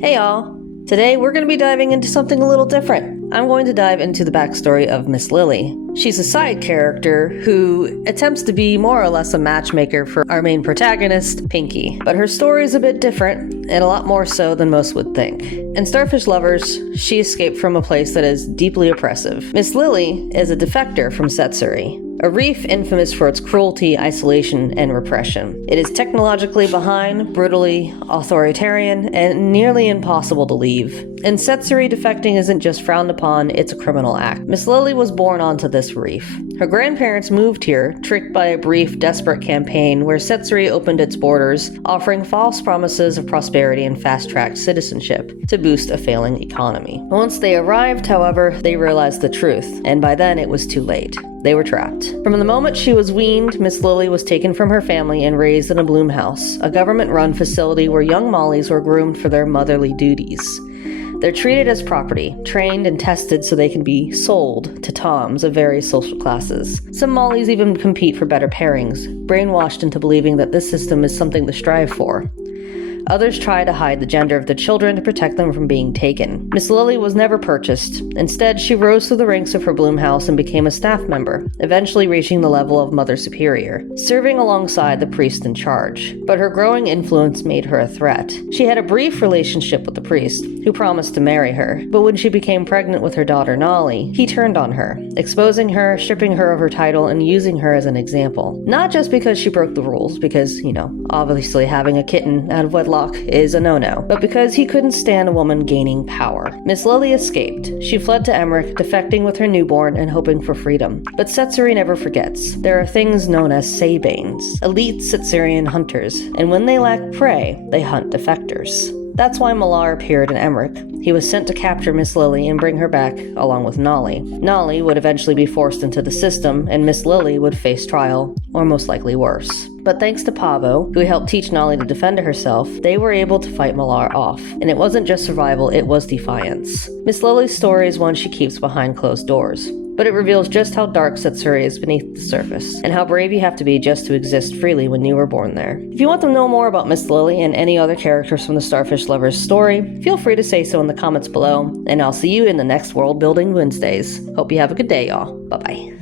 Hey y'all! Today we're going to be diving into something a little different. I'm going to dive into the backstory of Miss Lily. She's a side character who attempts to be more or less a matchmaker for our main protagonist, Pinky. But her story is a bit different, and a lot more so than most would think. In Starfish Lovers, she escaped from a place that is deeply oppressive. Miss Lily is a defector from Setsuri, a reef infamous for its cruelty, isolation, and repression. It is technologically behind, brutally authoritarian, and nearly impossible to leave. In Setsuri, defecting isn't just frowned upon, it's a criminal act. Miss Lily was born onto this reef. Her grandparents moved here, tricked by a brief, desperate campaign where Setsuri opened its borders, offering false promises of prosperity and fast-tracked citizenship to boost a failing economy. Once they arrived, however, they realized the truth, and by then it was too late. They were trapped. From the moment she was weaned, Miss Lily was taken from her family and raised in a bloom house, a government-run facility where young Mollies were groomed for their motherly duties. They're treated as property, trained and tested so they can be sold to Toms of various social classes. Some Mollies even compete for better pairings, brainwashed into believing that this system is something to strive for. Others try to hide the gender of the children to protect them from being taken. Miss Lily was never purchased. Instead, she rose through the ranks of her bloom house and became a staff member, eventually reaching the level of Mother Superior, serving alongside the priest in charge. But her growing influence made her a threat. She had a brief relationship with the priest, who promised to marry her, but when she became pregnant with her daughter Nolly, he turned on her, exposing her, stripping her of her title, and using her as an example. Not just because she broke the rules, because, obviously having a kitten out of wedlock is a no-no, but because he couldn't stand a woman gaining power. Miss Lily escaped. She fled to Emmerich, defecting with her newborn and hoping for freedom. But Setsuri never forgets. There are things known as Sabanes, elite Setsurian hunters, and when they lack prey, they hunt defectors. That's why Malar appeared in Emmerich. He was sent to capture Miss Lily and bring her back, along with Nolly. Nolly would eventually be forced into the system, and Miss Lily would face trial, or most likely worse. But thanks to Pavo, who helped teach Nolly to defend herself, they were able to fight Malar off. And it wasn't just survival, it was defiance. Miss Lily's story is one she keeps behind closed doors, but it reveals just how dark Setsuri is beneath the surface, and how brave you have to be just to exist freely when you were born there. If you want to know more about Miss Lily and any other characters from the Starfish Lovers story, feel free to say so in the comments below, and I'll see you in the next World Building Wednesdays. Hope you have a good day, y'all. Bye-bye.